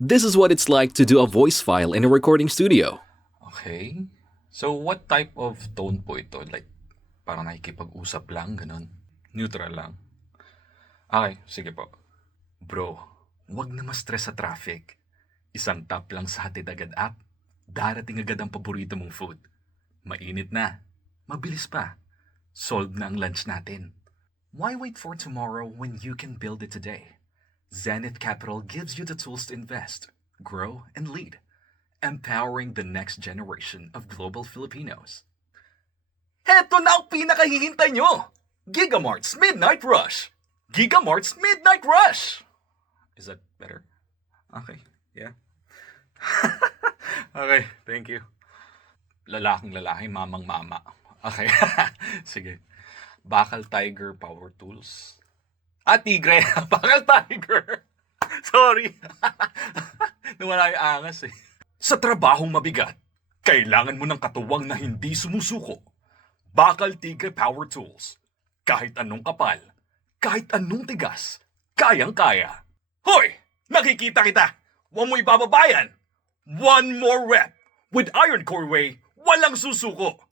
This is what it's like to do a voice file in a recording studio. Okay. So, what type of tone po ito? Like, parang nakikipag-usap lang, ganun? Neutral lang? Okay, sige po. Bro, wag na ma-stress sa traffic. Isang tap lang sa Hatid Agad app, darating agad ang paborito mong food. Mainit na. Mabilis pa. Solve na ang lunch natin. Why wait for tomorrow when you can build it today? Zenith Capital gives you the tools to invest, grow, and lead, empowering the next generation of global Filipinos. Heto na ang pinakahihintay nyo! Gigamart's Midnight Rush! Gigamart's Midnight Rush! Is that better? Okay, yeah. Okay, thank you. Lalaking lalaki, mamang mama. Okay, sige. Bakal Tiger Power Tools. Tigre! Bakal Tiger! Sorry. Nawala yung angas eh. Sa trabahong mabigat, kailangan mo ng katuwang na hindi sumusuko. Bakal Tigre Power Tools. Kahit anong kapal, kahit anong tigas, kayang-kaya. Hoy! Nakikita kita! Huwag mo ibababayan! One more rep! With Iron Core Way, walang susuko!